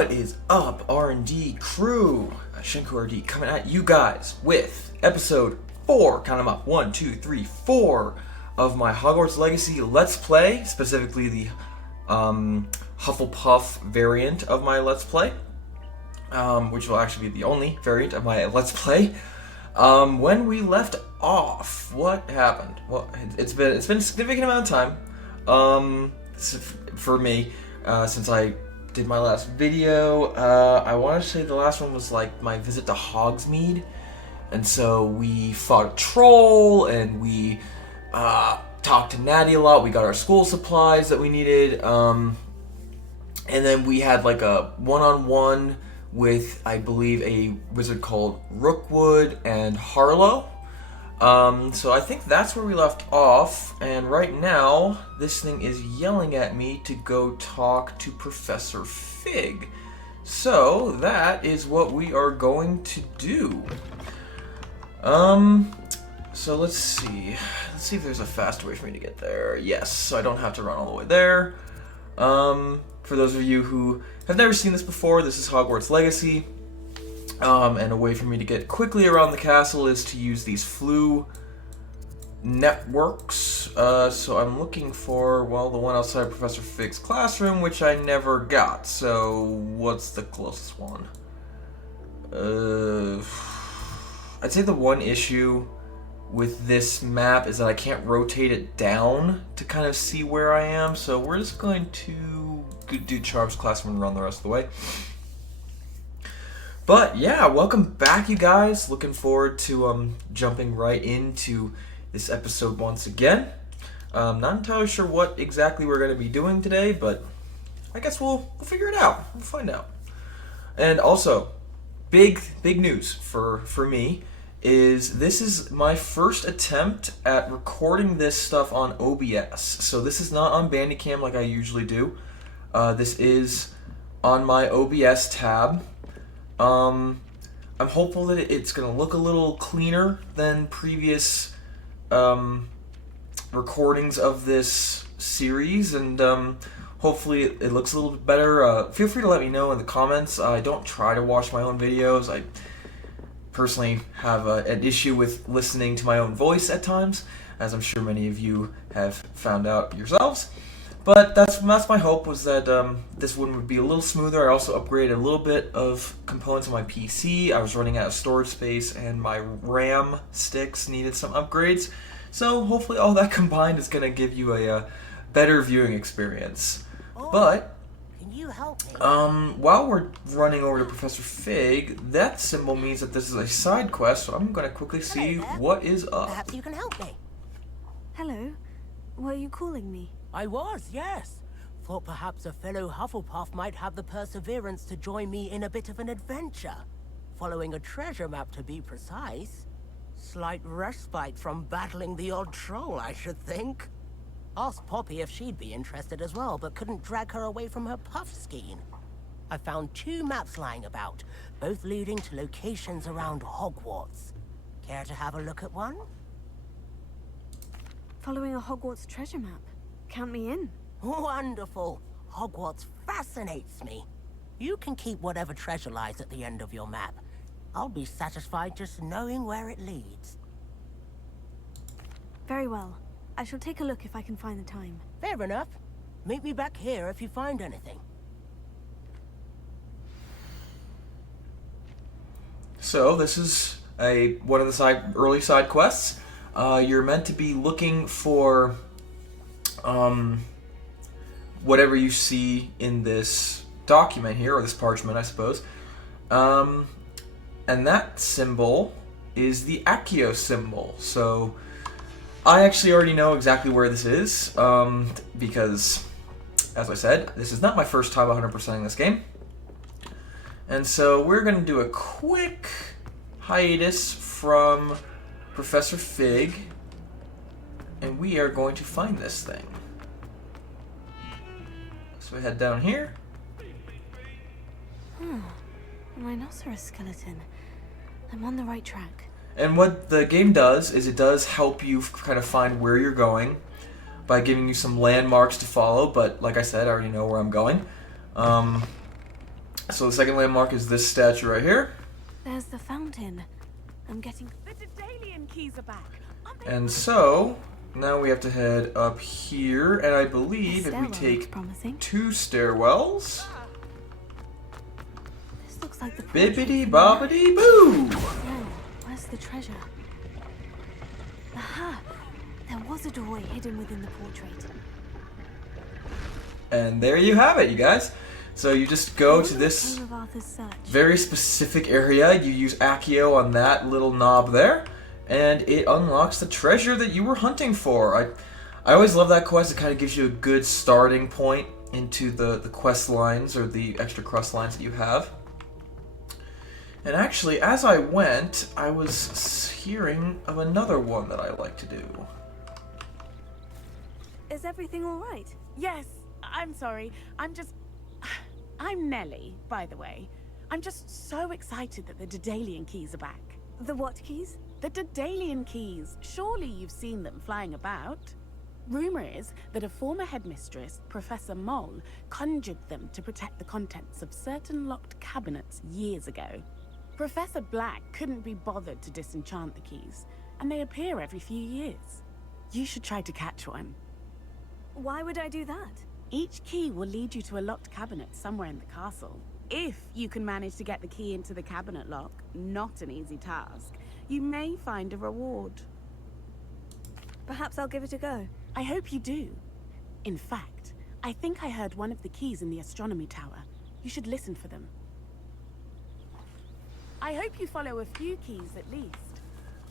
What is up, R&D Crew? Shinku R&D coming at you guys with episode 4, count them up, 1, 2, 3, 4 of my Hogwarts Legacy Let's Play, specifically the Hufflepuff variant of my Let's Play, which will actually be the only variant of my Let's Play. When we left off, what happened? Well, it's been a significant amount of time for me since I did my last video. I want to say the last one was like my visit to Hogsmeade, and so we fought a troll and we talked to Natty a lot. We got our school supplies that we needed, and then we had like a one-on-one with, I believe, a wizard called Rookwood and Harlow. So I think that's where we left off, and right now this thing is yelling at me to go talk to Professor Fig. So that is what we are going to do. So let's see if there's a fast way for me to get there. Yes, so I don't have to run all the way there. For those of you who have never seen this before, this is Hogwarts Legacy. And a way for me to get quickly around the castle is to use these flue networks. So I'm looking for, well, the one outside Professor Fig's classroom, which I never got. So what's the closest one? I'd say the one issue with this map is that I can't rotate it down to kind of see where I am. So we're just going to do Charm's classroom and run the rest of the way. But yeah, welcome back, you guys. Looking forward to jumping right into this episode once again. Not entirely sure what exactly we're going to be doing today, but I guess we'll figure it out. We'll find out. And also, big news for me is this is my first attempt at recording this stuff on OBS. So this is not on Bandicam like I usually do. This is on my OBS tab. I'm hopeful that it's going to look a little cleaner than previous recordings of this series, and hopefully it looks a little bit better. Feel free to let me know in the comments. I don't try to watch my own videos. I personally have an issue with listening to my own voice at times, as I'm sure many of you have found out yourselves. But that's my hope, was that this one would be a little smoother. I also upgraded a little bit of components on my PC. I was running out of storage space, and my RAM sticks needed some upgrades. So hopefully all that combined is going to give you a better viewing experience. But can you help me? While we're running over to Professor Fig, that symbol means that this is a side quest. So I'm going to quickly see what is up. Perhaps you can help me. Hello. Were you calling me? I was, yes. Thought perhaps a fellow Hufflepuff might have the perseverance to join me in a bit of an adventure. Following a treasure map, to be precise. Slight respite from battling the odd troll, I should think. Asked Poppy if she'd be interested as well, but couldn't drag her away from her puff skein. I found 2 maps lying about, both leading to locations around Hogwarts. Care to have a look at one? Following a Hogwarts treasure map. Count me in. Wonderful. Hogwarts fascinates me. You can keep whatever treasure lies at the end of your map. I'll be satisfied just knowing where it leads. Very well. I shall take a look if I can find the time. Fair enough. Meet me back here if you find anything. So this is one of the early side quests. You're meant to be looking for whatever you see in this document here, or this parchment, I suppose. And that symbol is the Accio symbol. So I actually already know exactly where this is, because, as I said, this is not my first time 100%ing this game. And so we're going to do a quick hiatus from Professor Fig, and we are going to find this thing. So we head down here. A rhinoceros skeleton. I'm on the right track. And what the game does is it does help you kind of find where you're going by giving you some landmarks to follow, but like I said, I already know where I'm going. So the second landmark is this statue right here. There's the fountain. I'm getting... The Daedalian keys are back. Aren't they? And so now we have to head up here, and I believe if we Stairwell looks take promising. 2 stairwells, This looks like the portrait bibbidi from bobbidi boo! Whoa, where's the treasure? Aha! There was a doorway hidden within the portrait. And there you have it, you guys. So you just go to this Came of Arthur's search. very specific area. You use Accio on that little knob there, and it unlocks the treasure that you were hunting for. I always love that quest. It kind of gives you a good starting point into the quest lines or the extra quest lines that you have. And actually, as I went, I was hearing of another one that I like to do. Is everything all right? Yes, I'm sorry. I'm Nellie, by the way. I'm just so excited that the Daedalian keys are back. The what keys? The Daedalian keys. Surely you've seen them flying about. Rumor is that a former headmistress, Professor Mole, conjured them to protect the contents of certain locked cabinets years ago. Professor Black couldn't be bothered to disenchant the keys, and they appear every few years. You should try to catch one. Why would I do that? Each key will lead you to a locked cabinet somewhere in the castle. If you can manage to get the key into the cabinet lock, not an easy task, you may find a reward. Perhaps I'll give it a go. I hope you do. In fact, I think I heard one of the keys in the astronomy tower. You should listen for them. I hope you follow a few keys at least.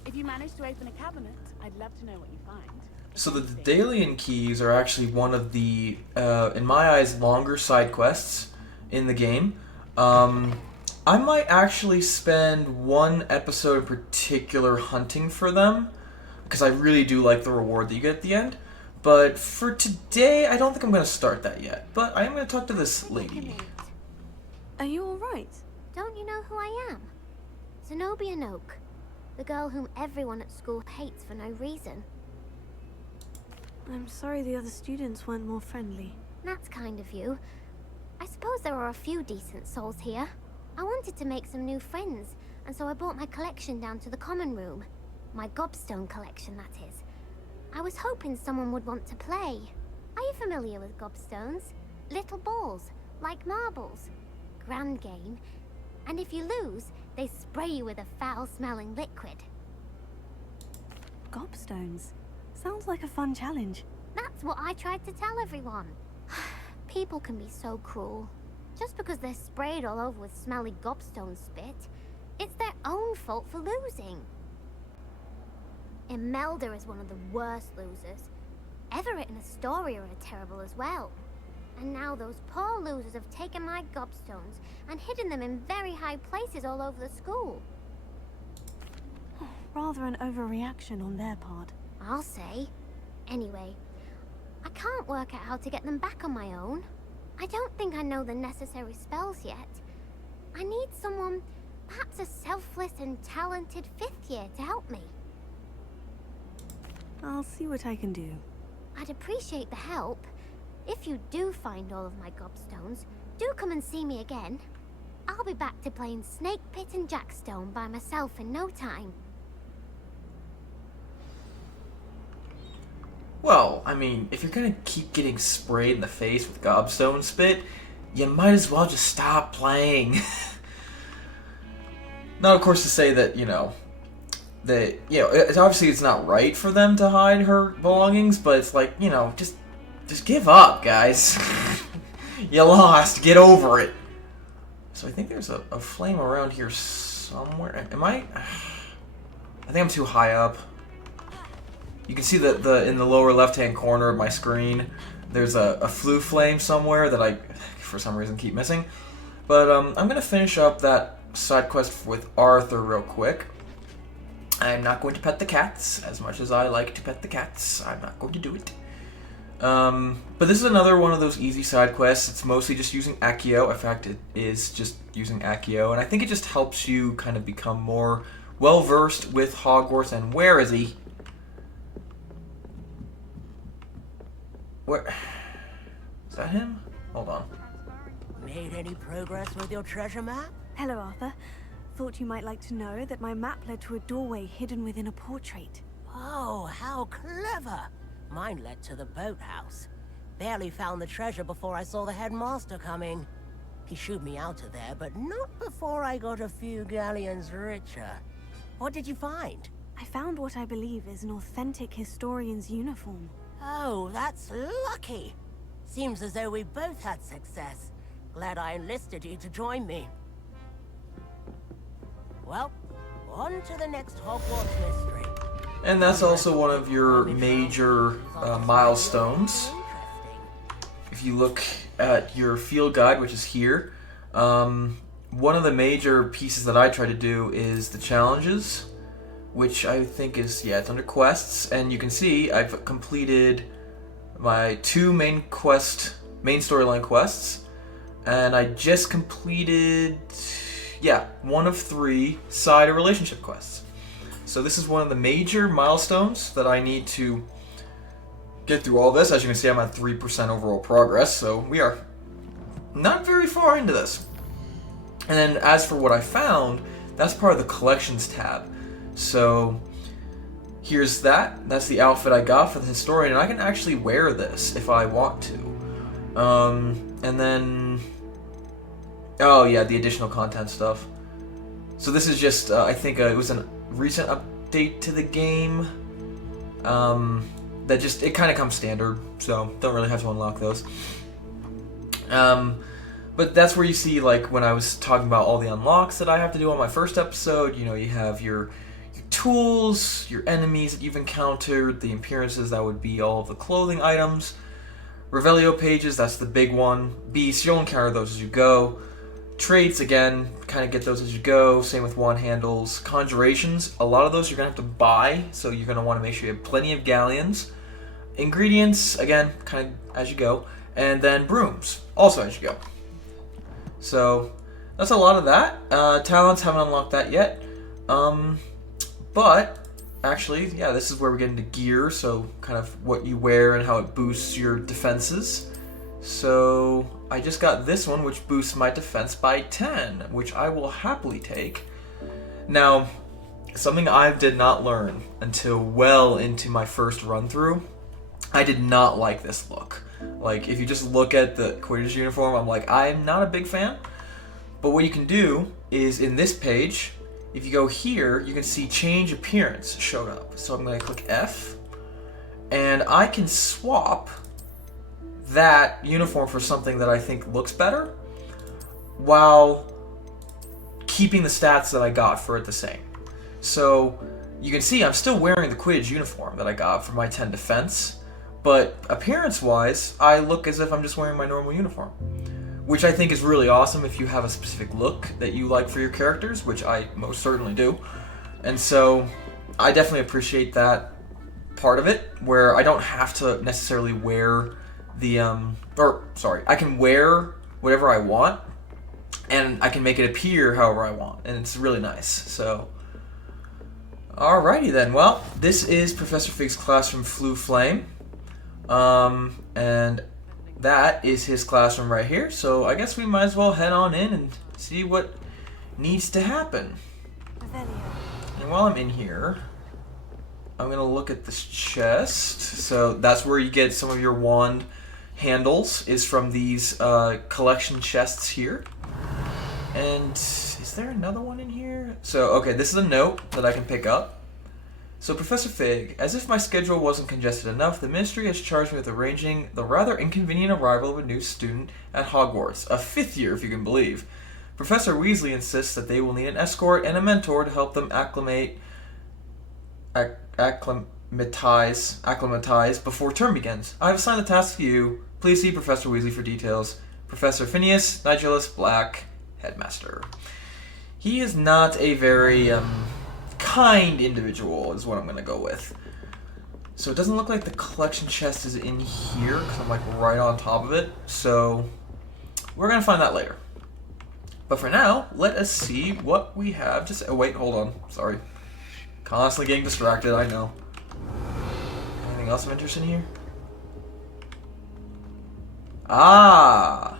If you manage to open a cabinet, I'd love to know what you find. So the Daedalian keys are actually one of the, in my eyes, longer side quests in the game. I might actually spend one episode in particular hunting for them, because I really do like the reward that you get at the end. But for today, I don't think I'm going to start that yet. But I am going to talk to this lady. Are you all right? Don't you know who I am? Zenobia Noak, the girl whom everyone at school hates for no reason. I'm sorry the other students weren't more friendly. That's kind of you. I suppose there are a few decent souls here. I wanted to make some new friends, and so I brought my collection down to the common room. My Gobstone collection, that is. I was hoping someone would want to play. Are you familiar with Gobstones? Little balls, like marbles. Grand game. And if you lose, they spray you with a foul-smelling liquid. Gobstones. Sounds like a fun challenge. That's what I tried to tell everyone. People can be so cruel. Just because they're sprayed all over with smelly gobstone spit, it's their own fault for losing. Imelda is one of the worst losers. Everett and Astoria are terrible as well. And now those poor losers have taken my gobstones and hidden them in very high places all over the school. Rather an overreaction on their part. I'll say. Anyway, I can't work out how to get them back on my own. I don't think I know the necessary spells yet. I need someone, perhaps a selfless and talented 5th year to help me. I'll see what I can do. I'd appreciate the help. If you do find all of my gobstones, do come and see me again. I'll be back to playing Snake Pit and Jackstone by myself in no time. Well, I mean, if you're gonna keep getting sprayed in the face with gobstone spit, you might as well just stop playing. Not, of course, to say that, it's obviously it's not right for them to hide her belongings, but it's like, just give up, guys. You lost. Get over it. So I think there's a flame around here somewhere. Am I? I think I'm too high up. You can see that in the lower left-hand corner of my screen, there's a flue flame somewhere that I, for some reason, keep missing. But I'm going to finish up that side quest with Arthur real quick. I'm not going to pet the cats, as much as I like to pet the cats. I'm not going to do it. But this is another one of those easy side quests. It's mostly just using Accio. In fact, it is just using Accio. And I think it just helps you kind of become more well-versed with Hogwarts. And where is he? Where? Is that him? Hold on. Made any progress with your treasure map? Hello, Arthur. Thought you might like to know that my map led to a doorway hidden within a portrait. Oh, how clever! Mine led to the boathouse. Barely found the treasure before I saw the headmaster coming. He shooed me out of there, but not before I got a few galleons richer. What did you find? I found what I believe is an authentic historian's uniform. Oh, that's lucky. Seems as though we both had success. Glad I enlisted you to join me. Well, on to the next Hogwarts mystery. And that's also one of your major milestones. If you look at your field guide, which is here, one of the major pieces that I try to do is the challenges, which I think is, yeah, it's under quests, and you can see I've completed my 2 main storyline quests, and I just completed, yeah, 1 of 3 side or relationship quests. So this is one of the major milestones that I need to get through all this. As you can see, I'm at 3% overall progress, so we are not very far into this. And then as for what I found, that's part of the collections tab. So here's that. That's the outfit I got for the historian, and I can actually wear this if I want to. And then, oh yeah, the additional content stuff. So this is just, I think it was a recent update to the game. That just, it kind of comes standard, so don't really have to unlock those. But that's where you see, like, when I was talking about all the unlocks that I have to do on my first episode, you know, you have your tools, your enemies that you've encountered, the appearances, that would be all of the clothing items. Revelio pages, that's the big one. Beasts, you'll encounter those as you go. Traits, again, kind of get those as you go. Same with wand handles. Conjurations, a lot of those you're going to have to buy, so you're going to want to make sure you have plenty of galleons. Ingredients, again, kind of as you go. And then brooms, also as you go. So, that's a lot of that. Talents, haven't unlocked that yet. But, actually, yeah, this is where we get into gear, so kind of what you wear and how it boosts your defenses. So, I just got this one, which boosts my defense by 10, which I will happily take. Now, something I did not learn until well into my first run-through, I did not like this look. Like, if you just look at the Quidditch uniform, I'm like, I'm not a big fan. But what you can do is, in this page, if you go here, you can see change appearance showed up. So I'm going to click F, and I can swap that uniform for something that I think looks better, while keeping the stats that I got for it the same. So you can see I'm still wearing the Quidditch uniform that I got for my 10 defense, but appearance-wise, I look as if I'm just wearing my normal uniform, which I think is really awesome if you have a specific look that you like for your characters, which I most certainly do. And so I definitely appreciate that part of it, where I don't have to necessarily wear the, I can wear whatever I want, and I can make it appear however I want, and it's really nice. So, alrighty then. Well, this is Professor Fig's classroom, Floo Flame, and that is his classroom right here. So I guess we might as well head on in and see what needs to happen. And while I'm in here, I'm gonna look at this chest. So that's where you get some of your wand handles, is from these collection chests here. And is there another one in here? So, okay, this is a note that I can pick up. So, Professor Fig, as if my schedule wasn't congested enough, the Ministry has charged me with arranging the rather inconvenient arrival of a new student at Hogwarts, a 5th year if you can believe. Professor Weasley insists that they will need an escort and a mentor to help them acclimatize before term begins. I have assigned the task to you. Please see Professor Weasley for details. Professor Phineas Nigellus Black, Headmaster. He is not a very kind individual, is what I'm going to go with. So it doesn't look like the collection chest is in here, because I'm like right on top of it. So we're going to find that later. But for now, let us see what we have. Just, oh wait, hold on. Sorry. Constantly getting distracted, I know. Anything else of interest in here? Ah!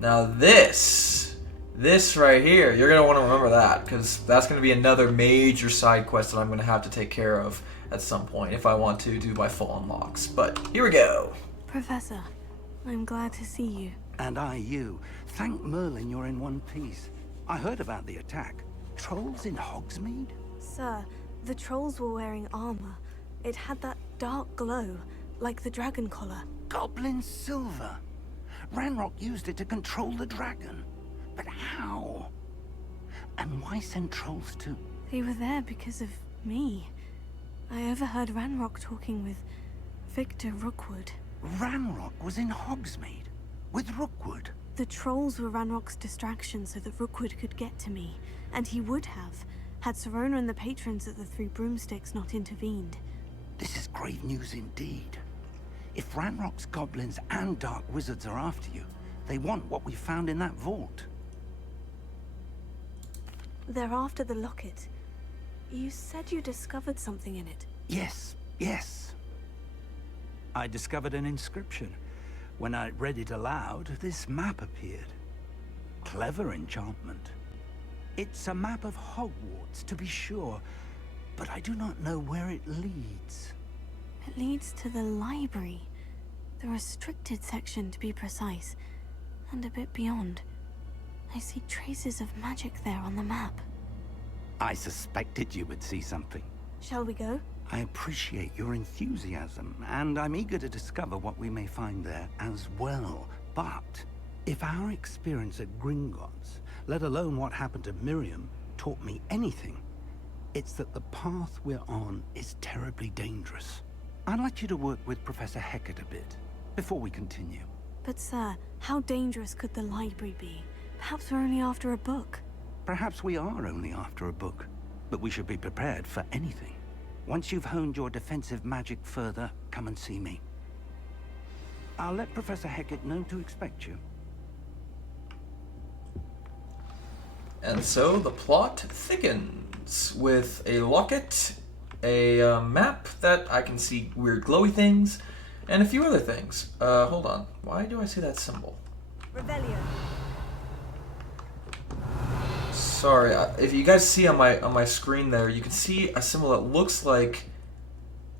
Now this right here, you're going to want to remember that, because that's going to be another major side quest that I'm going to have to take care of at some point if I want to do my full unlocks. But here we go. Professor, I'm glad to see you. And I you. Thank Merlin you're in one piece. I heard about the attack. Trolls in Hogsmeade? Sir, the trolls were wearing armor. It had that dark glow, like the dragon collar. Goblin silver. Ranrock used it to control the dragon. But how? And why send trolls too? They were there because of me. I overheard Ranrock talking with Victor Rookwood. Ranrock was in Hogsmeade with Rookwood. The trolls were Ranrock's distraction so that Rookwood could get to me, and he would have, had Serona and the patrons at the Three Broomsticks not intervened. This is grave news indeed. If Ranrock's goblins and dark wizards are after you, they want what we found in that vault. They're after the locket. You said you discovered something in it. Yes. I discovered an inscription. When I read it aloud, this map appeared. Clever enchantment. It's a map of Hogwarts, to be sure, but I do not know where it leads. It leads to the library. The restricted section, to be precise. And a bit beyond. I see traces of magic there on the map. I suspected you would see something. Shall we go? I appreciate your enthusiasm, and I'm eager to discover what we may find there as well. But if our experience at Gringotts, let alone what happened to Miriam, taught me anything, it's that the path we're on is terribly dangerous. I'd like you to work with Professor Hecat a bit, before we continue. But sir, how dangerous could the library be? Perhaps we're only after a book. Perhaps we are only after a book, but we should be prepared for anything. Once you've honed your defensive magic further, come and see me. I'll let Professor Hecat know to expect you. And so the plot thickens with a locket, a map that I can see weird glowy things, and a few other things. Hold on. Why do I see that symbol? Revelio. Sorry, if you guys see on my screen there, you can see a symbol that looks like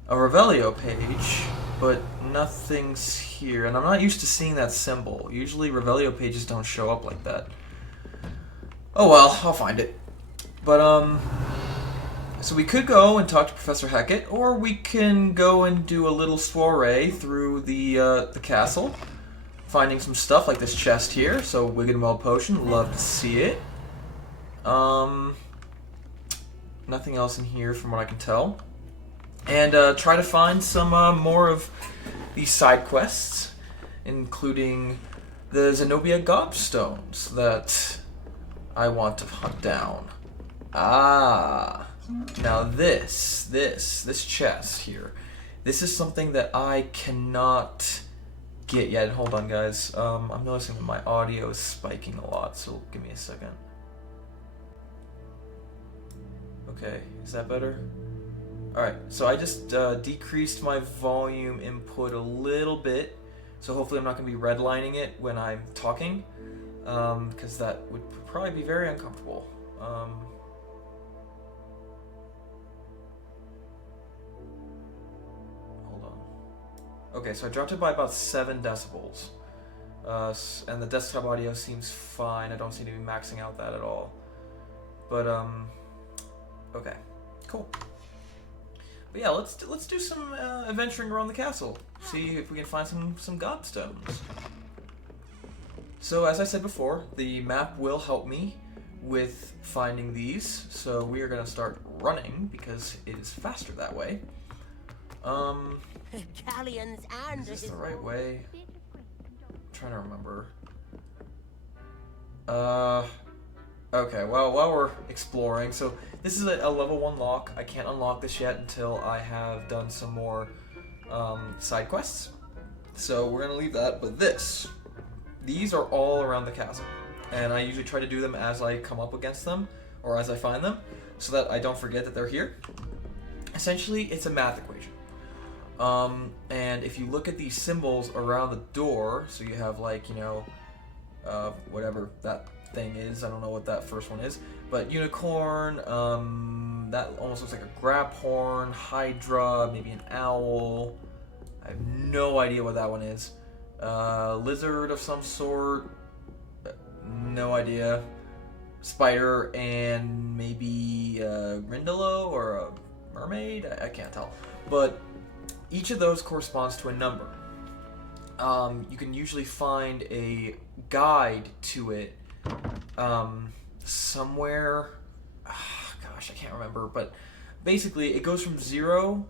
a Revelio page, but nothing's here, and I'm not used to seeing that symbol. Usually Revelio pages don't show up like that. Oh well, I'll find it. But so we could go and talk to Professor Hecat, or we can go and do a little soiree through the castle, finding some stuff like this chest here. So Wiggenweld potion, love to see it. Nothing else in here from what I can tell. And try to find some more of these side quests, including the Zenobia Gobstones that I want to hunt down. Now this chest here, this is something that I cannot get yet. Hold on, guys. I'm noticing that my audio is spiking a lot, so give me a second. Okay, is that better? Alright, so I just decreased my volume input a little bit, so hopefully I'm not going to be redlining it when I'm talking, because that would probably be very uncomfortable. Hold on. Okay, so I dropped it by about 7 decibels, and the desktop audio seems fine. I don't seem to be maxing out that at all. But, okay, cool. But yeah, let's do some adventuring around the castle. See if we can find some gobstones. So as I said before, the map will help me with finding these. So we are gonna start running because it is faster that way. Galleons and Is this the right way? I'm trying to remember. Okay, well, while we're exploring, so this is a level 1 lock. I can't unlock this yet until I have done some more side quests. So we're going to leave that, but these are all around the castle. And I usually try to do them as I come up against them, or as I find them, so that I don't forget that they're here. Essentially, it's a math equation. And if you look at these symbols around the door, so you have like, you know, whatever that thing is. I don't know what that first one is. But unicorn, that almost looks like a grab horn, hydra, maybe an owl. I have no idea what that one is. Lizard of some sort, no idea. Spider and maybe a Grindylow or a mermaid? I can't tell. But each of those corresponds to a number. You can usually find a guide to it somewhere. Gosh, I can't remember. But basically, it goes from 0,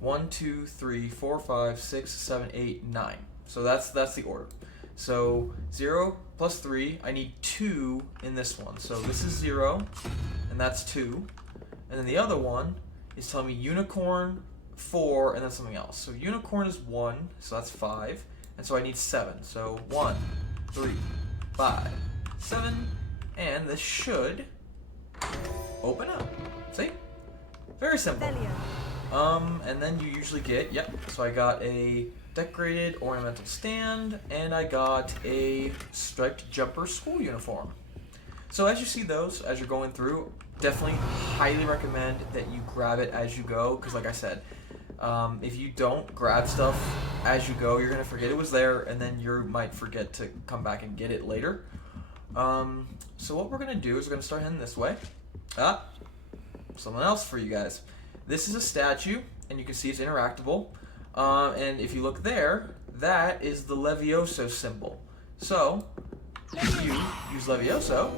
1, 2, 3, 4, 5, 6, 7, 8, 9. So that's the order. So 0 plus 3, I need 2 in this one. So this is 0, and that's 2. And then the other one is telling me unicorn, 4, and then something else. So unicorn is 1, so that's 5. And so I need 7. So 1, 3, 5, 7. And this should open up. See? Very simple. And then you usually get, yep, so I got a decorated ornamental stand, and I got a striped jumper school uniform. So as you see those, as you're going through, definitely highly recommend that you grab it as you go, because like I said, if you don't grab stuff as you go, you're going to forget it was there, and then you might forget to come back and get it later. So what we're going to do is we're going to start heading this way. Something else for you guys. This is a statue, and you can see it's interactable. And if you look there, that is the Levioso symbol. So, if you use Levioso,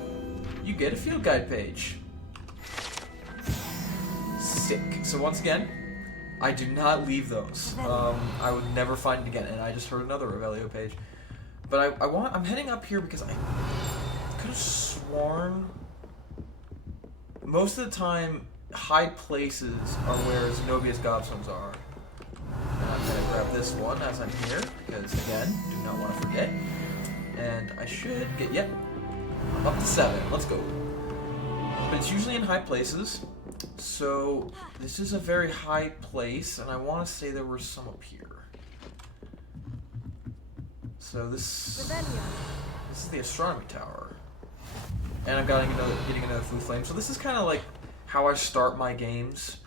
you get a field guide page. Sick. So once again, I do not leave those. I would never find it again, and I just heard another Revelio page. But I'm heading up here because I could have sworn most of the time high places are where Zenobia's Gobstones are. And I'm going to grab this one as I'm here, because again, do not want to forget. And I should get, yep, I'm up to 7. Let's go. But it's usually in high places, so this is a very high place, and I want to say there were some up here. So this is the astronomy tower. And I'm getting another food flame. So this is kind of like how I start my games,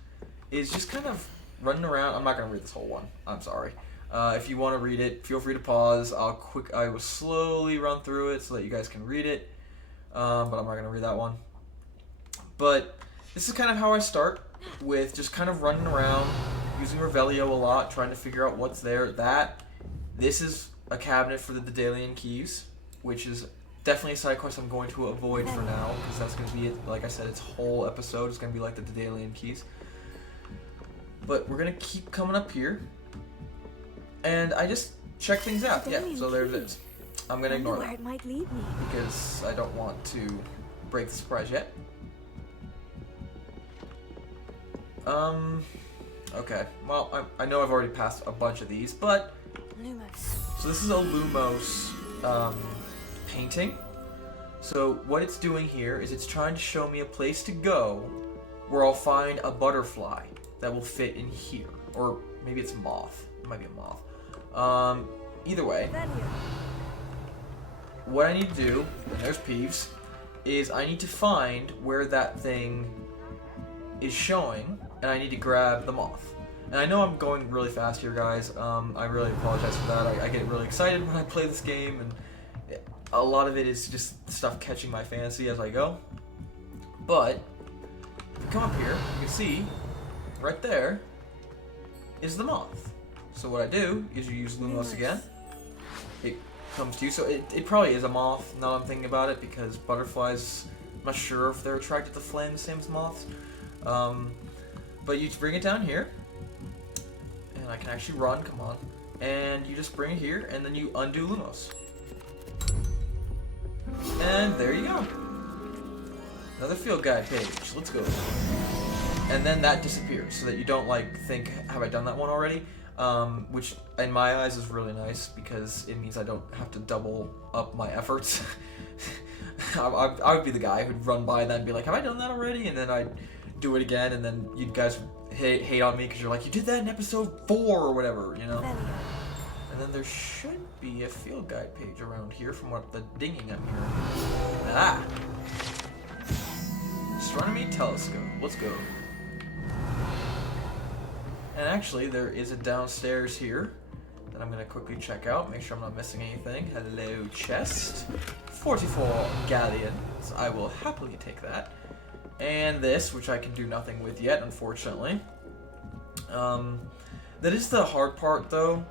is just kind of running around. I'm not going to read this whole one. I'm sorry. If you want to read it, feel free to pause. I will slowly run through it so that you guys can read it. But I'm not going to read that one. But this is kind of how I start, with just kind of running around, using Revelio a lot, trying to figure out what's there. This is a cabinet for the Daedalian keys, which is definitely a side quest I'm going to avoid for now, because that's going to be it. Like I said, its whole episode is going to be like the Daedalian keys. But we're going to keep coming up here, and I just check things out. Yeah, so there it is. I'm going to ignore that, it might lead me, because I don't want to break the surprise yet. Okay, well, I know I've already passed a bunch of these, but so this is a Lumos painting. So what it's doing here is it's trying to show me a place to go where I'll find a butterfly that will fit in here. Or maybe it's a moth. It might be a moth. Either way, what I need to do, and there's Peeves, is I need to find where that thing is showing, and I need to grab the moth. And I know I'm going really fast here, guys. I really apologize for that. I get really excited when I play this game, and a lot of it is just stuff catching my fancy as I go. But if you come up here, you can see right there is the moth. So what I do is you use Lumos again. It comes to you. So it probably is a moth, now I'm thinking about it, because butterflies, I'm not sure if they're attracted to flame the same as moths. But you bring it down here, and I can actually run, come on, and you just bring it here, and then you undo Lumos. And there you go. Another field guide page, let's go. And then that disappears, so that you don't think, have I done that one already? Which in my eyes is really nice, because it means I don't have to double up my efforts. I would be the guy who'd run by that and be like, have I done that already? And then I'd do it again, and then you guys hate on me because you're like, you did that in episode 4 or whatever, you know? And then there should be a field guide page around here from what the dinging I'm hearing. Ah! Astronomy telescope. Let's go. And actually, there is a downstairs here that I'm going to quickly check out. Make sure I'm not missing anything. Hello, chest. 44 galleons. I will happily take that. And this, which I can do nothing with yet, unfortunately. That is the hard part, though,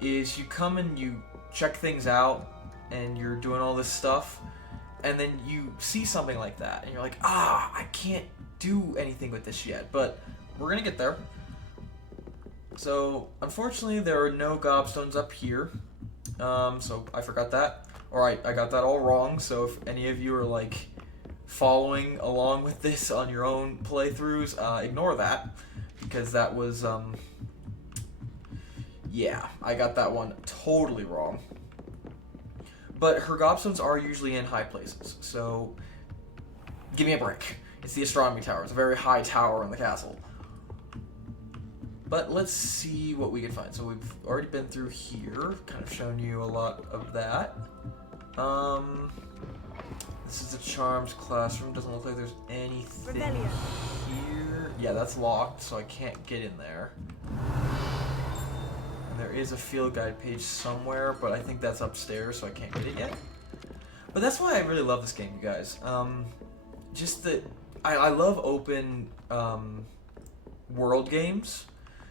is you come and you check things out, and you're doing all this stuff, and then you see something like that, and you're like, I can't do anything with this yet, but we're gonna get there. So, unfortunately, there are no gobstones up here, so I forgot that, or I got that all wrong, so if any of you are, like, following along with this on your own playthroughs, ignore that, because that was, yeah, I got that one totally wrong. But her gobstones are usually in high places, so give me a break. It's the astronomy tower. It's a very high tower in the castle. But let's see what we can find. So we've already been through here, kind of shown you a lot of that. This is the charms classroom. Doesn't look like there's anything here. Yeah, that's locked, so I can't get in there. And there is a field guide page somewhere, but I think that's upstairs, so I can't get it yet. But that's why I really love this game, you guys. Just that I love open world games.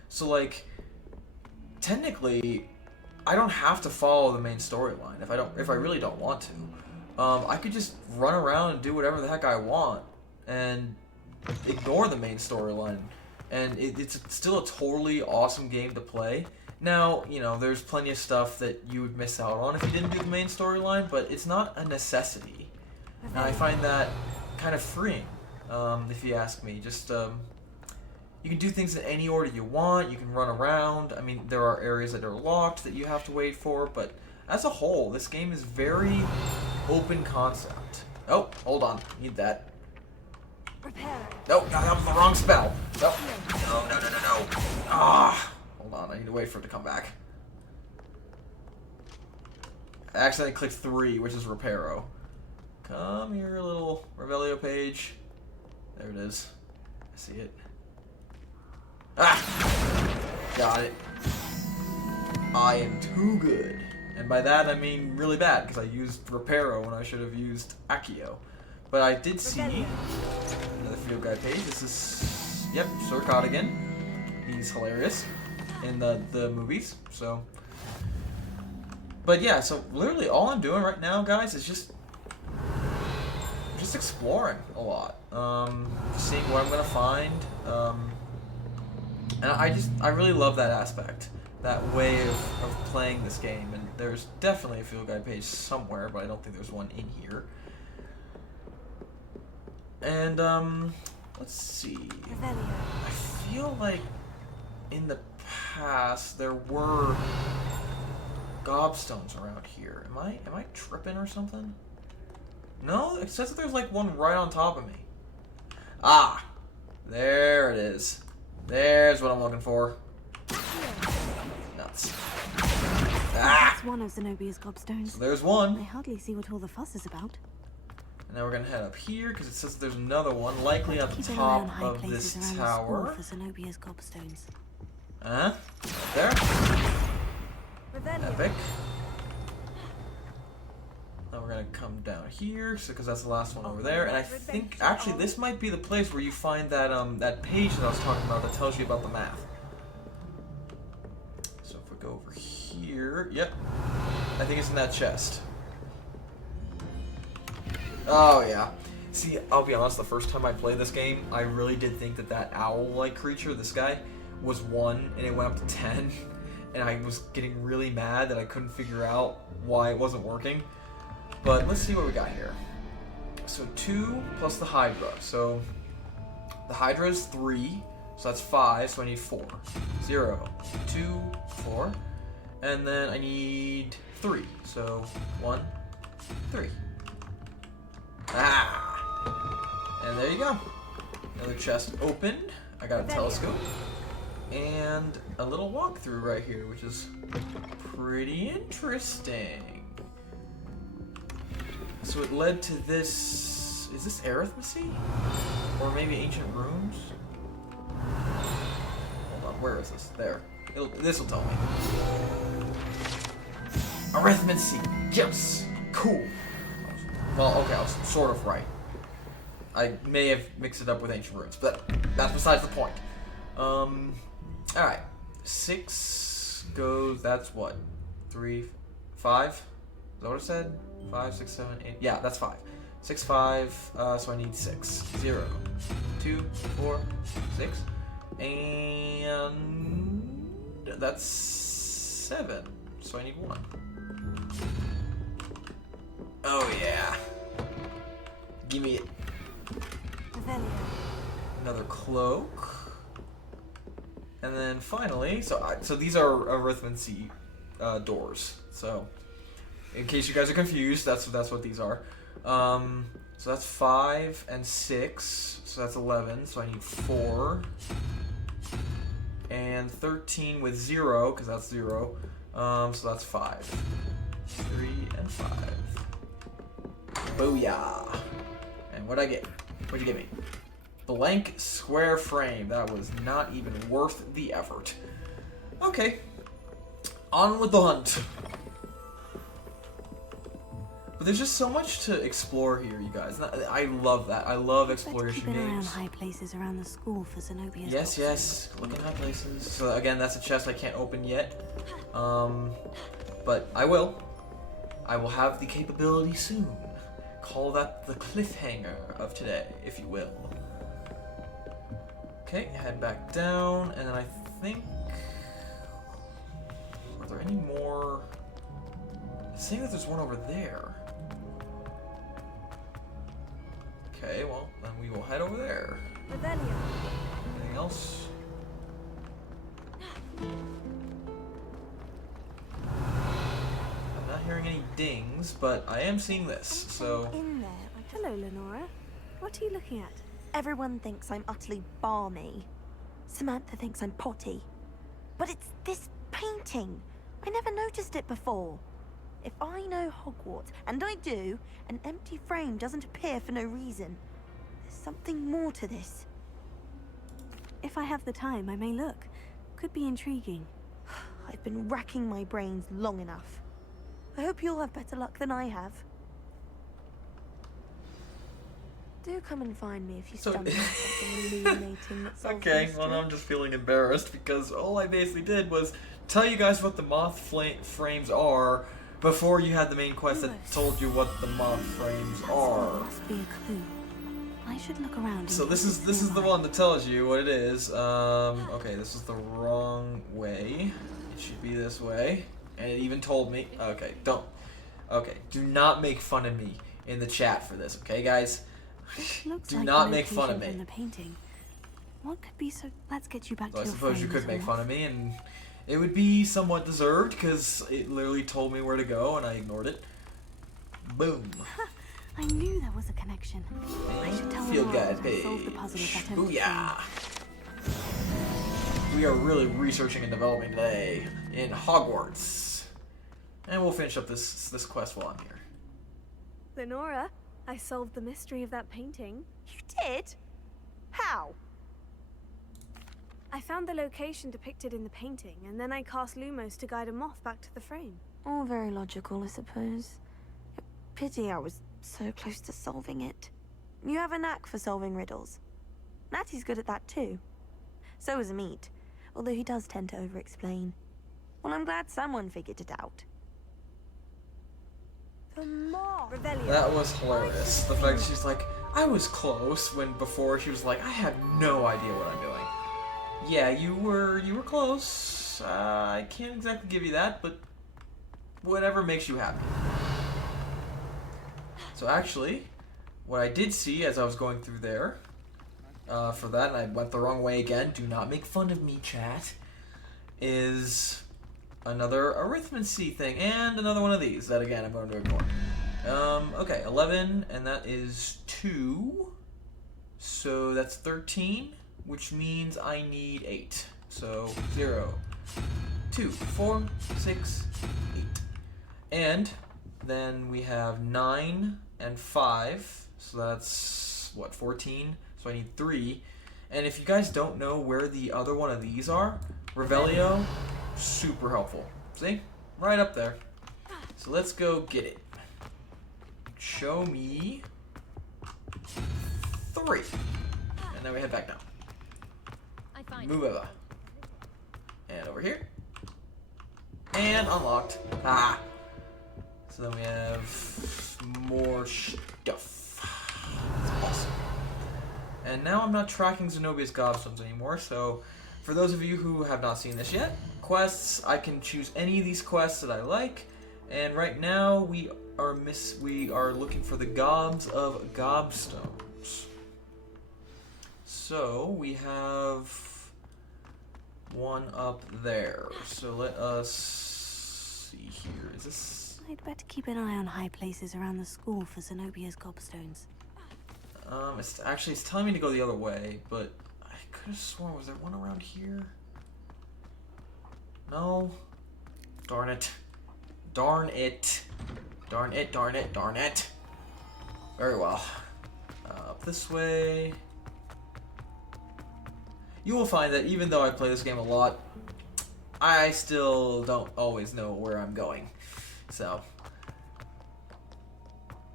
So, like, technically, I don't have to follow the main storyline if I really don't want to. I could just run around and do whatever the heck I want and ignore the main storyline. And it's still a totally awesome game to play. Now, you know, there's plenty of stuff that you would miss out on if you didn't do the main storyline, but it's not a necessity. And I find that kind of freeing, if you ask me. Just, you can do things in any order you want, you can run around. I mean, there are areas that are locked that you have to wait for, but as a whole, this game is very open concept. Oh, hold on, need that. No, that was the wrong spell. No. Ah, hold on, I need to wait for it to come back. I accidentally clicked 3, which is Reparo. Come here, little Revelio page. There it is. I see it. Ah! Got it. I am too good. And by that I mean really bad, because I used Reparo when I should have used Accio. But I did see another field guide page. This is, yep, Sir Cardigan. He's hilarious in the movies, so. But yeah, so literally all I'm doing right now, guys, is just exploring a lot. Seeing what I'm gonna find. And I really love that aspect. That way of playing this game. And there's definitely a field guide page somewhere, but I don't think there's one in here. And, let's see. I feel like in the past there were gobstones around here. Am I tripping or something? No, it says that there's like one right on top of me. Ah, there it is. There's what I'm looking for. Nuts. Ah! That's one of Zenobia's gobstones. So there's one. I hardly see what all the fuss is about. And now we're gonna head up here because it says that there's another one, likely up the top of this tower. For Zenobia's gobstones. Right there. Epic. Now we're gonna come down here, because that's the last one over there. And I think actually this might be the place where you find that that page that I was talking about that tells you about the math. So if we go over here, yep, I think it's in that chest. Oh yeah. See, I'll be honest, the first time I played this game, I really did think that that owl-like creature, this guy, was 1 and it went up to 10. And I was getting really mad that I couldn't figure out why it wasn't working. But let's see what we got here. So 2 plus the Hydra. So the Hydra is 3, so that's 5, so I need 4. 0, 2, 4. And then I need 3. So 1, 3. Ah! And there you go. Another chest opened. I got a telescope. and a little walkthrough right here, which is pretty interesting. So it led to this. Is this arithmetic? Or maybe ancient runes? Hold on, where is this? There. This will tell me. Arithmetic. Yes. Cool. Well, okay, I was sort of right. I may have mixed it up with ancient runes, but that's besides the point. Alright. 6 goes, that's what? 3, 5? Is that what it said? 5, 6, 7, 8. Yeah, that's 5. 6, 5, so I need 6. 0, 2, 4, 6. And that's 7. So I need 1. Oh yeah. Give me it. Another cloak. And then finally, so these are arithmetic doors. So in case you guys are confused, that's what these are. So that's 5 and 6, so that's 11. So I need 4 and 13 with 0, because that's 0. So that's 5. 3 and 5. Booyah! And what'd I get? What'd you give me? Blank square frame. That was not even worth the effort. Okay. On with the hunt. But there's just so much to explore here, you guys. I love that. I love exploration keep an eye on games. high places around the school for Zenobia's Yes, yes. Look at high places. So again, that's a chest I can't open yet. But I will. I will have the capability soon. Call that the cliffhanger of today, if you will. Okay, head back down, and then I think... Are there any more... It's saying that there's one over there. Okay, well, then we will head over there. Anything else? I'm not hearing any dings, but I am seeing this, so... In there. Hello, Lenora. What are you looking at? Everyone thinks I'm utterly balmy. Samantha thinks I'm potty. But it's this painting. I never noticed it before. If I know Hogwarts, and I do, an empty frame doesn't appear for no reason. There's something more to this. If I have the time, I may look. Could be intriguing. I've been racking my brains long enough. I hope you'll have better luck than I have. Do come and find me if you stumble on something illuminating that solves the Okay, mystery. well now I'm just feeling embarrassed because all I basically did was tell you guys what the moth frames are before you had the main quest that told you what the moth frames are. Must be a clue. I should look around. So this is the one that tells you what it is. Okay, this is the wrong way. It should be this way. And it even told me. Okay, don't. Okay, do not make fun of me in the chat for this, okay, guys? Do not make fun of me. The painting. What could be so? Let's get you back So to I your suppose you frame, could make Zola. fun of me, and it would be somewhat deserved because it literally told me where to go, and I ignored it. Boom. I knew there was a connection. I should tell Field Lenora guide that I solved the puzzle of that empty Booyah! We are really researching and developing today in Hogwarts. And we'll finish up this quest while I'm here. Lenora, I solved the mystery of that painting. You did? How? I found the location depicted in the painting, and then I cast Lumos to guide a moth back to the frame. All very logical, I suppose. Pity I was so close to solving it. You have a knack for solving riddles. Natty's good at that too. So is Amit, although he does tend to over-explain. Well, I'm glad someone figured it out. The moth! Revelio. That was hilarious. The fact that she's like, I was close, when before she was like, I have no idea what I'm doing. Yeah, you were close. I can't exactly give you that, but whatever makes you happy. So actually, what I did see as I was going through there, for that, and I went the wrong way again, do not make fun of me, chat, is another arithmetic thing, and another one of these, that again, I'm going to ignore. Okay, 11, and that is 2, so that's 13, which means I need 8. So 0, 2, 4, 6, 8. And then we have 9 and 5. So that's, what, 14? So I need 3. And if you guys don't know where the other one of these are, Revelio, super helpful. See? Right up there. So let's go get it. Show me 3. And then we head back down. Move over. And over here. And unlocked. Ah! So then we have more stuff. That's awesome. And now I'm not tracking Zenobia's Gobstones anymore, so for those of you who have not seen this yet, quests, I can choose any of these quests that I like, and right now we are looking for the Gobs of Gobstones. So we have one up there. So let us see here. Is this? I'd better keep an eye on high places around the school for Zenobia's Gobstones. It's telling me to go the other way, but I could have sworn, was there one around here? No. Darn it. Darn it. Darn it, darn it, darn it. Very well. Up this way. You will find that even though I play this game a lot, I still don't always know where I'm going. So,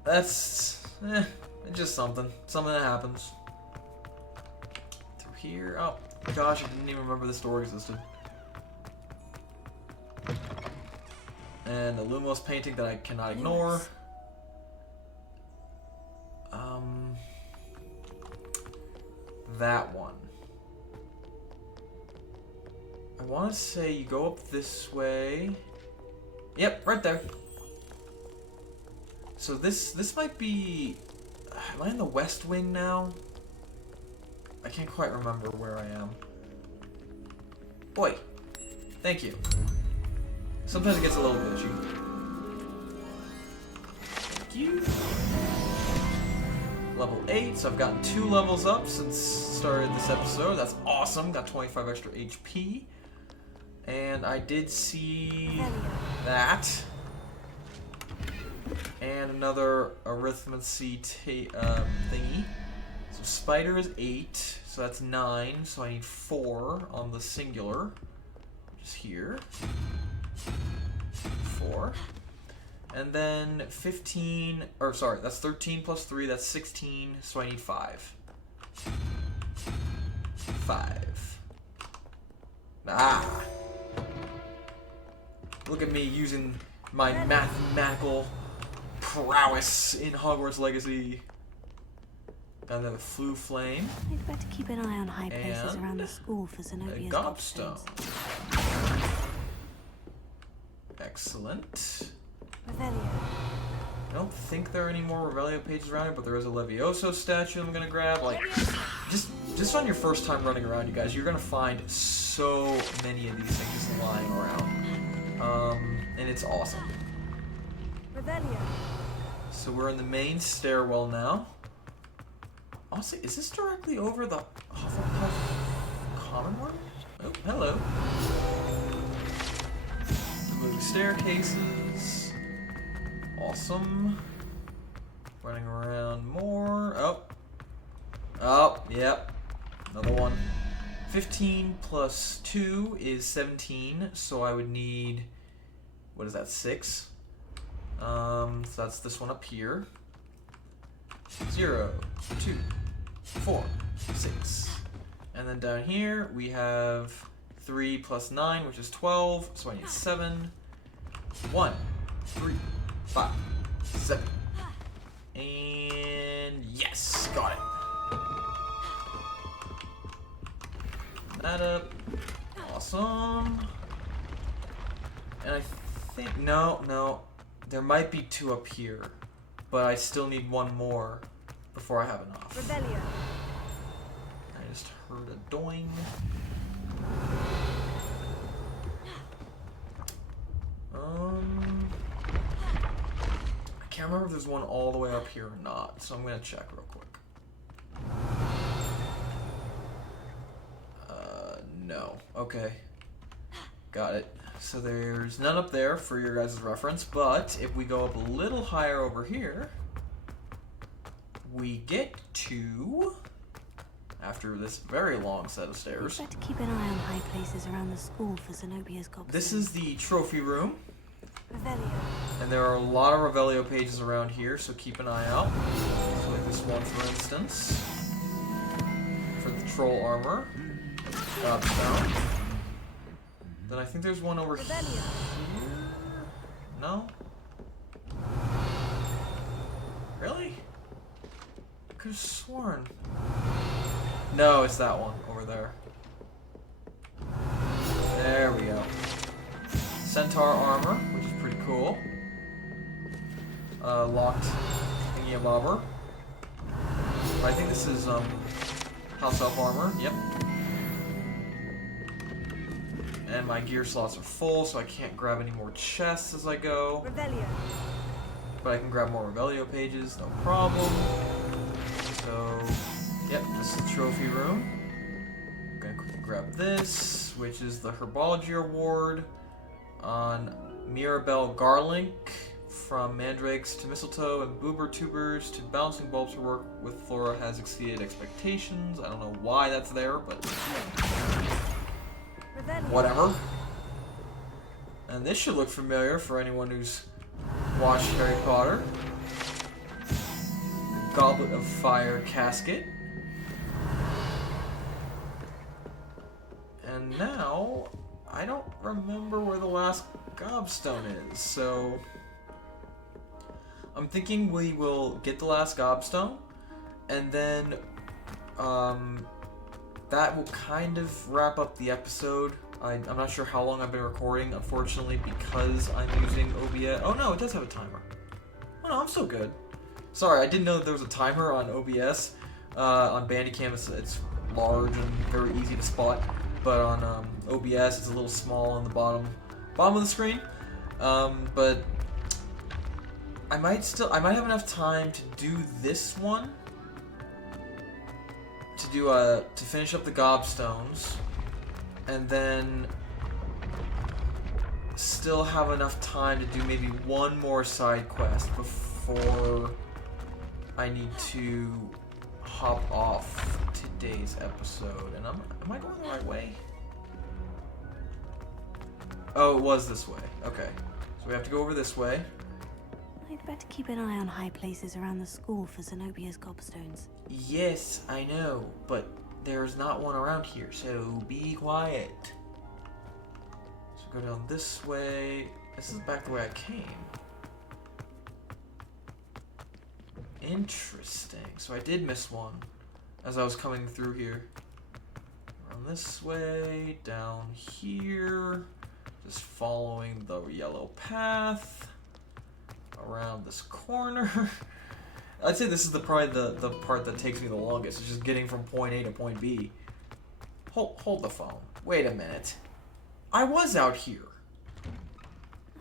that's, it's just something that happens. Through here, oh gosh, I didn't even remember this door existed. And the Lumos painting that I cannot ignore. That one. I want to say you go up this way. Yep, right there. So this might be... Am I in the West Wing now? I can't quite remember where I am. Boy, thank you. Sometimes it gets a little glitchy. Thank you. Level 8, so I've gotten 2 levels up since started this episode. That's awesome. Got 25 extra HP. And I did see that. And another arithmancy thingy. So spider is 8, so that's 9. So I need 4 on the singular, which is here. 4. And then 15, or sorry, that's 13 plus 3, that's 16, so I need 5. 5. Ah! Look at me using my mathematical prowess in Hogwarts Legacy. Got another Flue Flame. I'd better keep an eye on high places around the school for Zenobia's Gobstone. Gobstones. Excellent. Revelio. I don't think there are any more Revelio pages around here, but there is a Levioso statue I'm gonna grab. Like, just on your first time running around, you guys, you're gonna find so many of these things just lying around. And it's awesome. Revelio. So we're in the main stairwell now. Also, is this directly over the Hufflepuff common room? Oh, hello. Moving staircases. Awesome. Running around more. Oh. Oh, yep. Another one. 15 plus 2 is 17, so I would need, what is that, 6? So that's this one up here. 0, 2, 4, 6. And then down here we have 3 plus 9, which is 12, so I need 7. 1, 3, 5, 7. And yes, got it. That up. Awesome. And I think, no. There might be 2 up here, but I still need 1 more before I have enough. Revelio. I just heard a doing. I can't remember if there's one all the way up here or not, so I'm gonna check real quick. no. Okay. Got it. So there's none up there for your guys' reference, but if we go up a little higher over here, we get to, after this very long set of stairs, Better keep an eye on high places around the school for Zenobia's Gobstones. this is the trophy room, Revelio. and there are a lot of Revelio pages around here, so keep an eye out. So like this one, for instance, for the troll armor, Gobstone. Then I think there's one over here. No? Really? I could have sworn. No, it's that one over there. There we go. Centaur armor, which is pretty cool. Locked thingy bobber. I think this is house elf armor. Yep. And my gear slots are full, so I can't grab any more chests as I go. Revelio. But I can grab more Revelio pages, no problem. So, yep, this is the trophy room. I'm gonna quickly grab this, which is the Herbology Award on Mirabelle Garlink. From mandrakes to mistletoe and boober tubers to bouncing bulbs, her work with flora has exceeded expectations. I don't know why that's there, but whatever. And this should look familiar for anyone who's watched Harry Potter. The Goblet of Fire casket. And now, I don't remember where the last Gobstone is, so I'm thinking we will get the last Gobstone, and then that will kind of wrap up the episode. I'm not sure how long I've been recording, unfortunately, because I'm using OBS. Oh no, it does have a timer. Oh no, I'm still good. Sorry, I didn't know that there was a timer on OBS. On Bandicam, it's large and very easy to spot, but on OBS, it's a little small on the bottom of the screen. But I might have enough time to do this one, to finish up the Gobstones, and then still have enough time to do maybe one more side quest before I need to hop off today's episode. And am I going the right way? Oh, it was this way. Okay, so we have to go over this way. I'd better keep an eye on high places around the school for Zenobia's Gobstones. Yes, I know, but there's not one around here, so be quiet. So go down this way. This is back the way I came. Interesting. So I did miss one as I was coming through here. Around this way, down here, just following the yellow path. Around this corner. I'd say this is probably the part that takes me the longest. It's just getting from point A to point B. Hold the phone. Wait a minute. I was out here.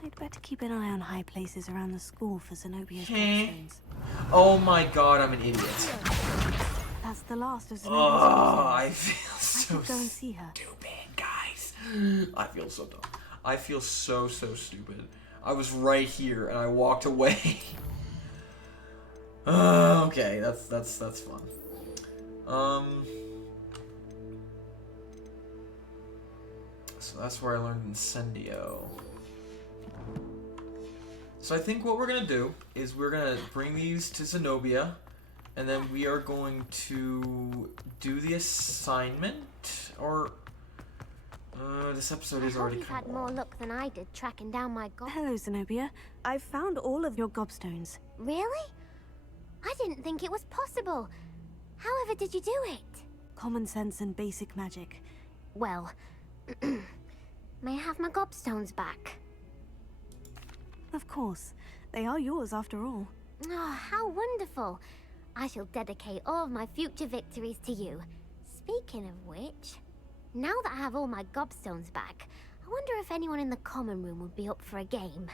I'd better keep an eye on high places around the school for Zenobia's Gobstones. Oh my god, I'm an idiot. That's the last of Zenobia's Oh, Gobstones. I feel so I could go and see her. stupid, guys. I feel so dumb. I feel so stupid. I was right here and I walked away. Okay, that's fun. So that's where I learned Incendio. So I think what we're gonna do is we're gonna bring these to Zenobia, and then we are going to do the assignment, or this episode is already You've kind had of more long. luck than I did tracking down my gob. Hello, Zenobia. I've found all of your Gobstones. Really? I didn't think it was possible. However did you do it? Common sense and basic magic. Well, may I have my gobstones back? Of course. They are yours after all. Oh, how wonderful. I shall dedicate all of my future victories to you. Speaking of which, now that I have all my gobstones back, I wonder if anyone in the common room would be up for a game.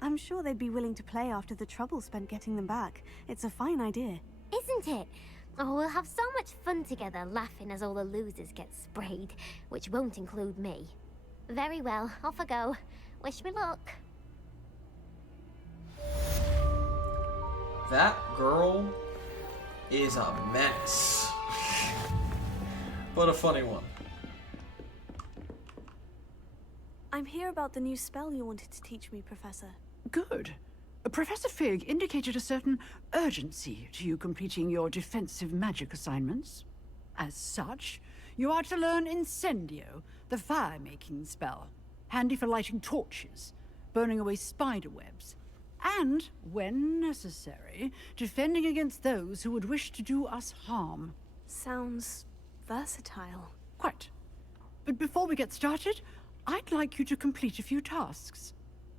I'm sure they'd be willing to play after the trouble spent getting them back. It's a fine idea. Isn't it? Oh, we'll have so much fun together, laughing as all the losers get sprayed, which won't include me. Very well, off I go. Wish me luck. That girl is a mess. But a funny one. I'm here about the new spell you wanted to teach me, Professor. Good. Professor Fig indicated a certain urgency to you completing your defensive magic assignments. As such, you are to learn Incendio, the fire-making spell, handy for lighting torches, burning away spider webs, and, when necessary, defending against those who would wish to do us harm. Sounds versatile. Quite. But before we get started, I'd like you to complete a few tasks.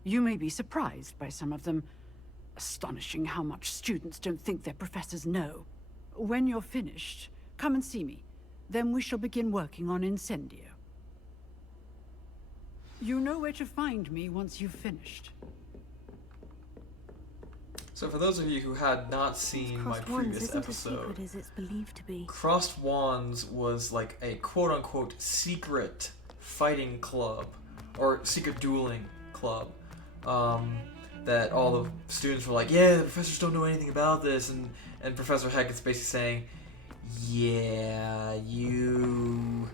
You may be surprised by some of them. Astonishing how much students don't think their professors know. When you're finished, come and see me. Then we shall begin working on Incendio. You know where to find me once you've finished. So for those of you who had not seen my Crossed Wands previous isn't as episode, secret as it's believed to be. Crossed Wands was like a quote-unquote secret fighting club, or secret dueling club, that all the students were like, yeah, the professors don't know anything about this, and Professor Hackett's basically saying, yeah, you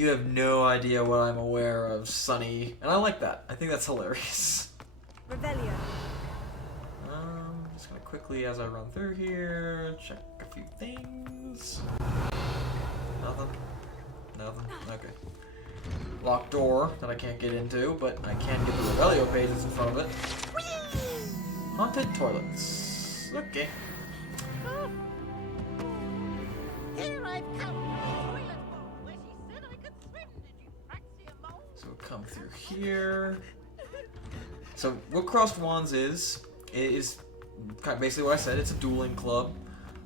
have no idea what I'm aware of, Sonny. And I like that. I think that's hilarious. Revelio. Just gonna quickly, as I run through here, check a few things. Nothing. Okay. Locked door that I can't get into, but I can get the Revelio page that's in front of it. Haunted toilets. Okay. Here I've come to the toilet bowl where she said I could swim. Did you practice a mole? So we'll come through here. So what Crossed Wands is kind of basically what I said. It's a dueling club.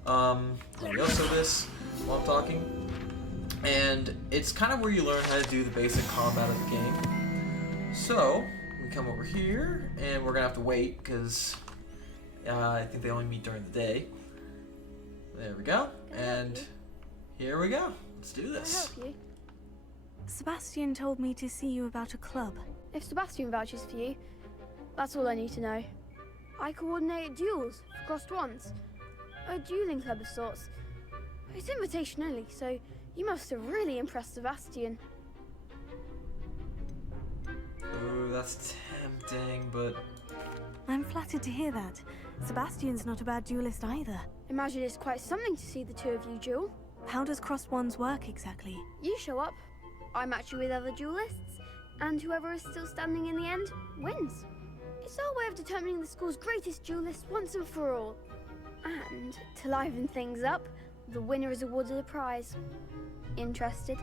Let me also this while I'm talking. And it's kind of where you learn how to do the basic combat of the game. So we come over here, and we're gonna have to wait because I think they only meet during the day. There we go, and here we go. Let's do Can I this. help you? Sebastian told me to see you about a club. If Sebastian vouches for you, that's all I need to know. I coordinate duels for Crossed Wands, a dueling club of sorts. It's invitation only, so you must have really impressed Sebastian. Ooh, that's tempting, but I'm flattered to hear that. Sebastian's not a bad duelist either. Imagine it's quite something to see the two of you duel. How does Crossed Wands work exactly? You show up, I match you with other duelists, and whoever is still standing in the end wins. It's our way of determining the school's greatest duelist once and for all. And to liven things up, the winner is awarded a prize. Interested?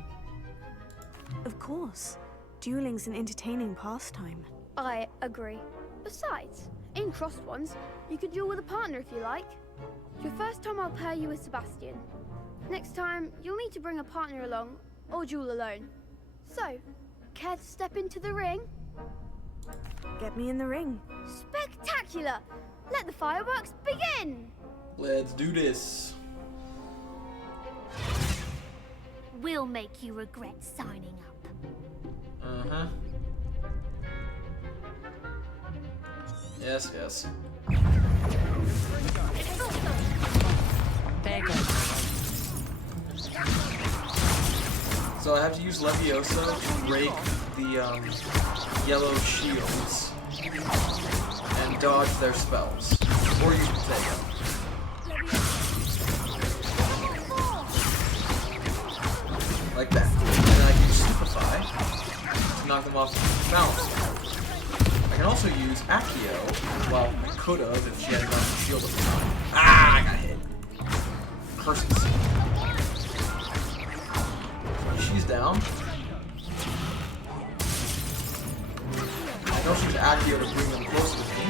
Of course. Dueling's an entertaining pastime. I agree. Besides, in Crossed Wands, you could duel with a partner if you like. Your first time I'll pair you with Sebastian. Next time, you'll need to bring a partner along, or duel alone. So, care to step into the ring? Get me in the ring. Spectacular! Let the fireworks begin! let's do this. We'll make you regret signing up. Uh-huh. Yes, yes. So I have to use Leviosa to break the yellow shields and dodge their spells. Or you can take them. Like that. And then I can use Stupefy to knock them off balance. I can also use Accio. Well, I could have if she hadn't gotten the shield at the time. Ah, I got hit. Curses. She's down. I can also use Accio to bring them close to me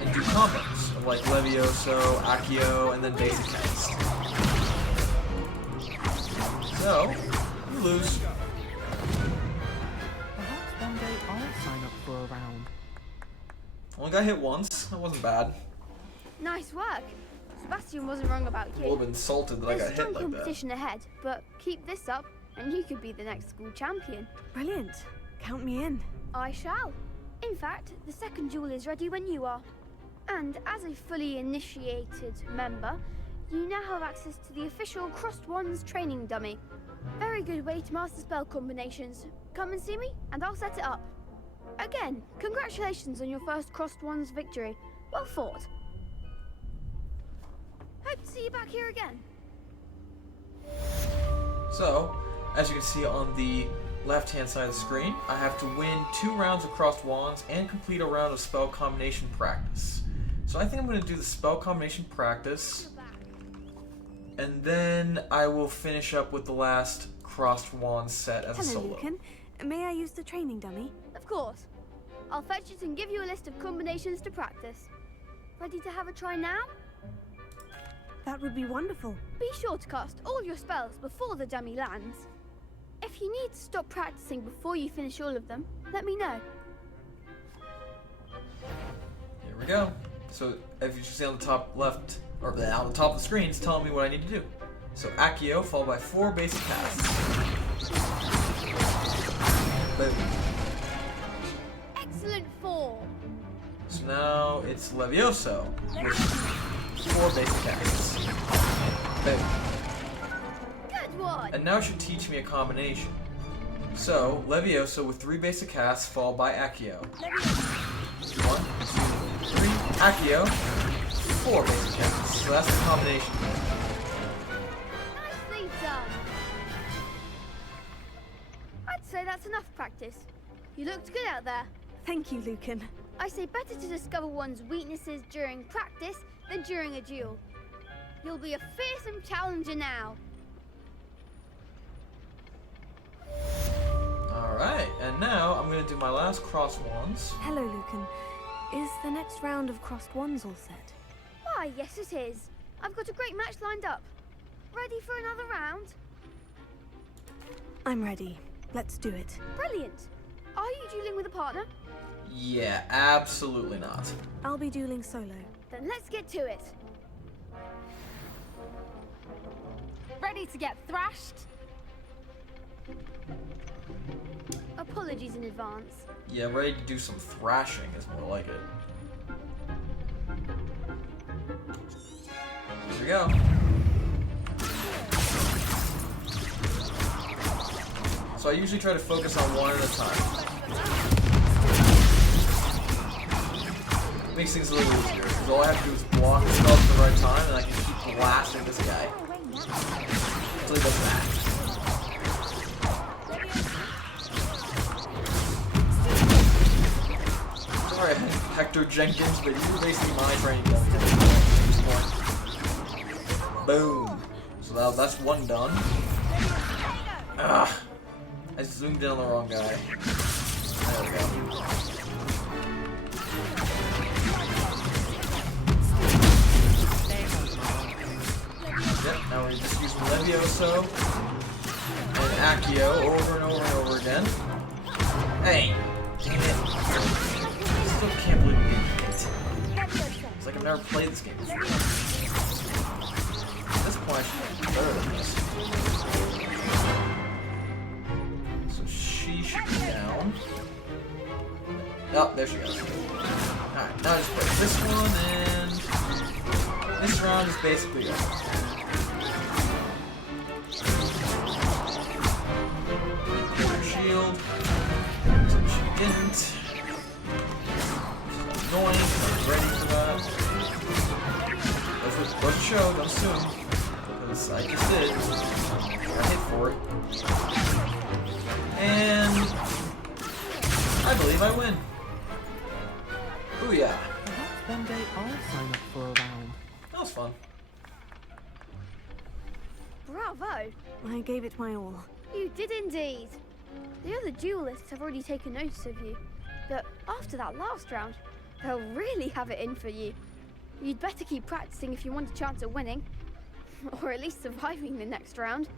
and do combos of like Levioso, Accio, and then basic text. So, you lose. Perhaps one day I'll sign up for a round. Only got hit once. That wasn't bad. Nice work. Sebastian wasn't wrong about A you. little bit insulted that I There's got strong hit like that. competition ahead, but keep this up and you could be the next school champion. Brilliant. Count me in. I shall. In fact, the second duel is ready when you are. And as a fully initiated member, you now have access to the official Crossed Wands training dummy. Very good way to master spell combinations. Come and see me, and I'll set it up. Again, congratulations on your first Crossed Wands victory. Well fought. Hope to see you back here again. So, as you can see on the left-hand side of the screen, I have to win 2 rounds of Crossed Wands and complete a round of spell combination practice. So I think I'm going to do the spell combination practice, and then I will finish up with the last Crossed Wands set as a Hello, solo. Lucan. May I use the training dummy? Of course. I'll fetch it and give you a list of combinations to practice. Ready to have a try now? That would be wonderful. Be sure to cast all your spells before the dummy lands. If you need to stop practicing before you finish all of them, let me know. Here we go. So, if you see on the top left, or on the top of the screen, it's telling me what I need to do. So, Accio, followed by 4 basic casts. Boom. Excellent form. So now it's Levioso, with 4 basic casts. Boom. Good one. And now it should teach me a combination. So, Levioso with 3 basic casts, followed by Accio. 1, 2, 3, Accio, 4 basic casts. So that's the combination. Nicely done. I'd say that's enough practice. You looked good out there. Thank you, Lucan. I say better to discover one's weaknesses during practice than during a duel. You'll be a fearsome challenger now. Alright, and now I'm going to do my last Crossed Wands. Hello, Lucan. Is the next round of Crossed Wands all set? Why, yes it is. I've got a great match lined up. Ready for another round? I'm ready. Let's do it. Brilliant. Are you dueling with a partner? Yeah, absolutely not. I'll be dueling solo. Then let's get to it. Ready to get thrashed? Apologies in advance. Yeah, ready to do some thrashing is more like it. Here we go. So I usually try to focus on one at a time. Makes things a little easier, because all I have to do is block the spell at the right time, and I can keep blasting this guy. Until he does that. Sorry, Hector Jenkins, but you're basically my training dummy at this point. Boom. So that's one done. Ah, I zoomed in on the wrong guy. There we go. Yep, now we're just using Levioso and Accio over and over and over again. Hey! Damn it. I still can't believe we didn't hit. It's like I've never played this game before. At this point, I should be better than this. So she should be down. Oh, there she goes. Alright, now I just play this one, and this round is basically over. Shield. So she didn't. Annoying, I'm ready for that. Don't show, don't assume. Because I just did. I hit for it. And I believe I win. Booyah. Perhaps one day I'll sign up for a round. That was fun. Bravo. I gave it my all. You did indeed. The other duelists have already taken notice of you. But after that last round, they'll really have it in for you. You'd better keep practicing if you want a chance at winning. Or at least surviving the next round.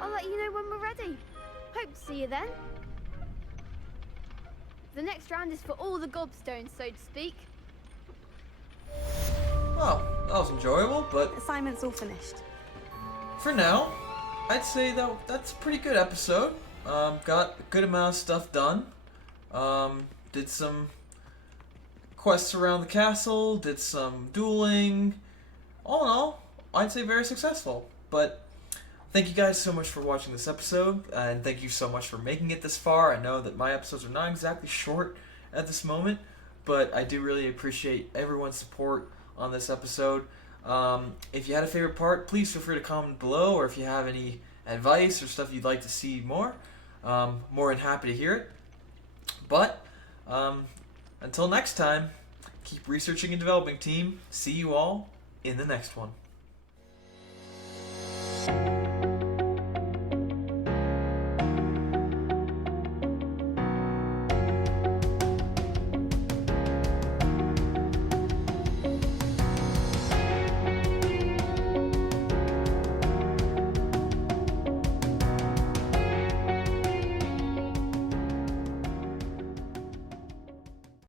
I'll let you know when we're ready. Hope to see you then. The next round is for all the Gobstones, so to speak. Well, that was enjoyable, but Assignment's all finished. for now, I'd say that's a pretty good episode. Got a good amount of stuff done. Did some quests around the castle, did some dueling. All in all, I'd say very successful. But thank you guys so much for watching this episode, and thank you so much for making it this far. I know that my episodes are not exactly short at this moment, but I do really appreciate everyone's support on this episode. If you had a favorite part, please feel free to comment below, or if you have any advice or stuff you'd like to see more than happy to hear it. But until next time, keep researching and developing, team. See you all in the next one.